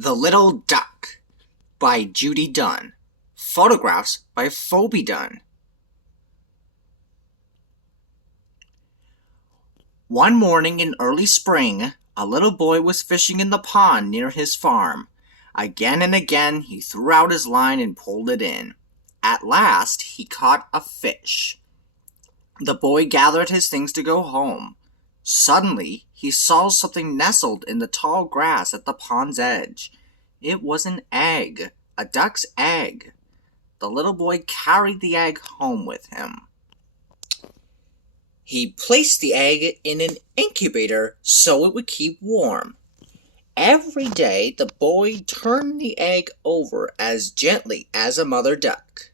The Little Duck by Judy Dunn. Photographs by Phoebe Dunn. One morning in early spring, a little boy was fishing in the pond near his farm. Again and again he threw out his line and pulled it in. At last he caught a fish. The boy gathered his things to go home. Suddenly he saw something nestled in the tall grass at the pond's edge. It was an egg, a duck's egg. The little boy carried the egg home with him. He placed the egg in an incubator so it would keep warm. Every day the boy turned the egg over as gently as a mother duck.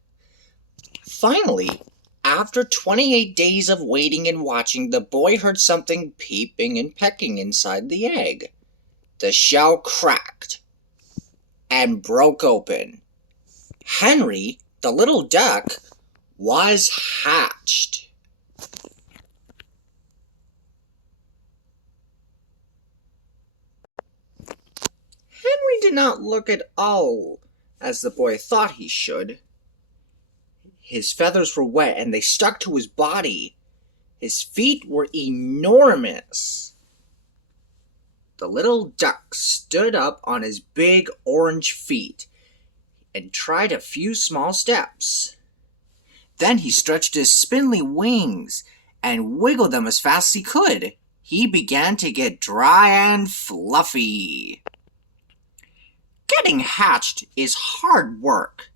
Finally, after 28 days of waiting and watching, the boy heard something peeping and pecking inside the egg. The shell cracked and broke open. Henry, the little duck, was hatched. Henry did not look at all as the boy thought he should. His feathers were wet and they stuck to his body. His feet were enormous. The little duck stood up on his big orange feet and tried a few small steps. Then he stretched his spindly wings and wiggled them as fast as he could. He began to get dry and fluffy. Getting hatched is hard work.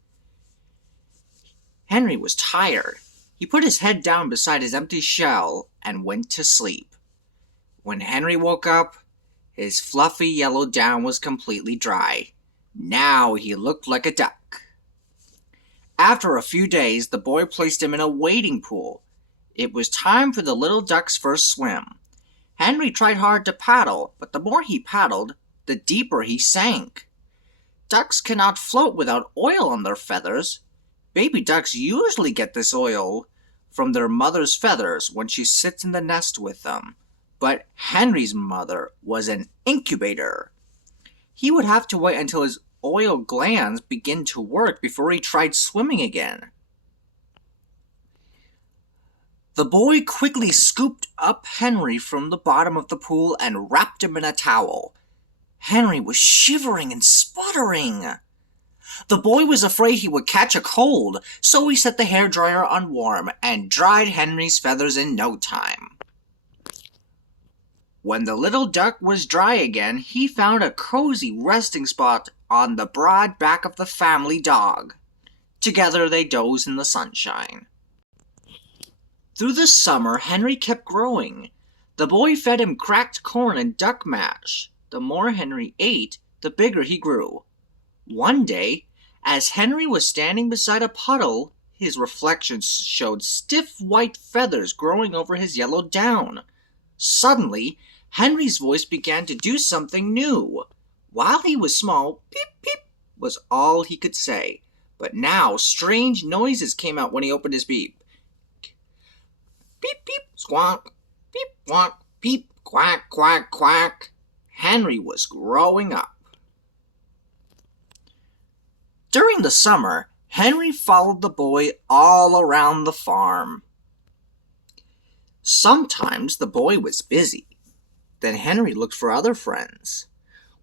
Henry was tired. He put his head down beside his empty shell and went to sleep. When Henry woke up, his fluffy yellow down was completely dry. Now he looked like a duck. After a few days, the boy placed him in a wading pool. It was time for the little duck's first swim. Henry tried hard to paddle, but the more he paddled, the deeper he sank. Ducks cannot float without oil on their feathers. Baby ducks usually get this oil from their mother's feathers when she sits in the nest with them. But Henry's mother was an incubator. He would have to wait until his oil glands began to work before he tried swimming again. The boy quickly scooped up Henry from the bottom of the pool and wrapped him in a towel. Henry was shivering and sputtering. The boy was afraid he would catch a cold, so he set the hairdryer on warm and dried Henry's feathers in no time. When the little duck was dry again, he found a cozy resting spot on the broad back of the family dog. Together they dozed in the sunshine. Through the summer, Henry kept growing. The boy fed him cracked corn and duck mash. The more Henry ate, the bigger he grew. One day, as Henry was standing beside a puddle, his reflection showed stiff white feathers growing over his yellow down. Suddenly, Henry's voice began to do something new. While he was small, peep, peep was all he could say. But now strange noises came out when he opened his beak. Peep, peep, squawk, peep, quack, peep, quack, quack, quack. Henry was growing up. During the summer, Henry followed the boy all around the farm. Sometimes the boy was busy. Then Henry looked for other friends.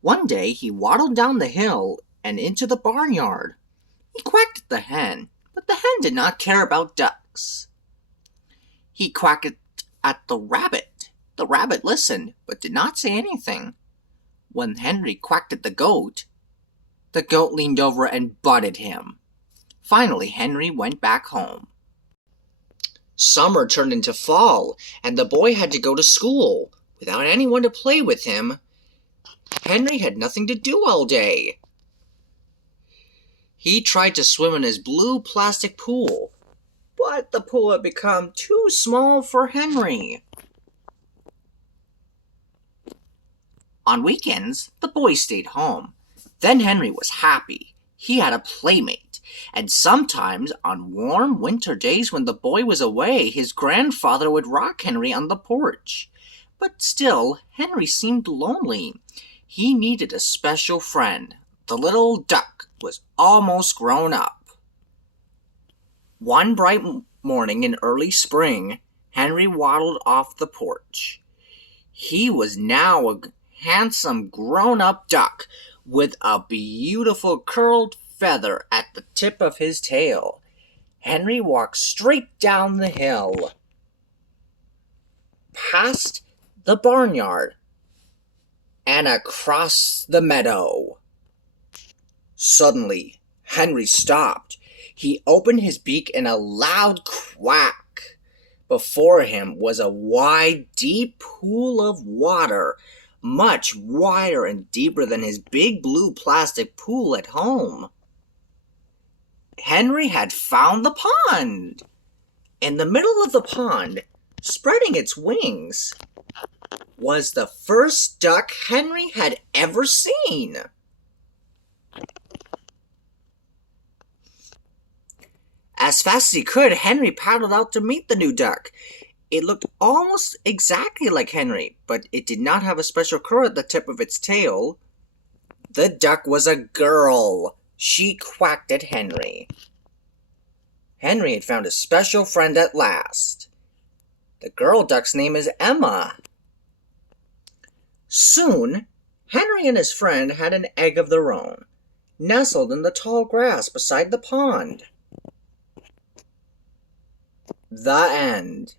One day he waddled down the hill and into the barnyard. He quacked at the hen, but the hen did not care about ducks. He quacked at the rabbit. The rabbit listened, but did not say anything. When Henry quacked at the goat leaned over and butted him. Finally, Henry went back home. Summer turned into fall, and the boy had to go to school. Without anyone to play with him, Henry had nothing to do all day. He tried to swim in his blue plastic pool, but the pool had become too small for Henry. On weekends, the boy stayed home. Then Henry was happy. He had a playmate, and sometimes on warm winter days when the boy was away, his grandfather would rock Henry on the porch. But still, Henry seemed lonely. He needed a special friend. The little duck was almost grown up. One bright morning in early spring, Henry waddled off the porch. He was now a handsome grown-up duck with a beautiful curled feather at the tip of his tail. Henry walked straight down the hill, past the barnyard, and across the meadow. Suddenly, Henry stopped. He opened his beak in a loud quack. Before him was a wide, deep pool of water, much wider and deeper than his big blue plastic pool at home. Henry had found the pond. In the middle of the pond, spreading its wings, was the first duck Henry had ever seen. As fast as he could, Henry paddled out to meet the new duck. It looked almost exactly like Henry, but it did not have a special curl at the tip of its tail. The duck was a girl. She quacked at Henry. Henry had found a special friend at last. The girl duck's name is Emma. Soon, Henry and his friend had an egg of their own, nestled in the tall grass beside the pond. The end.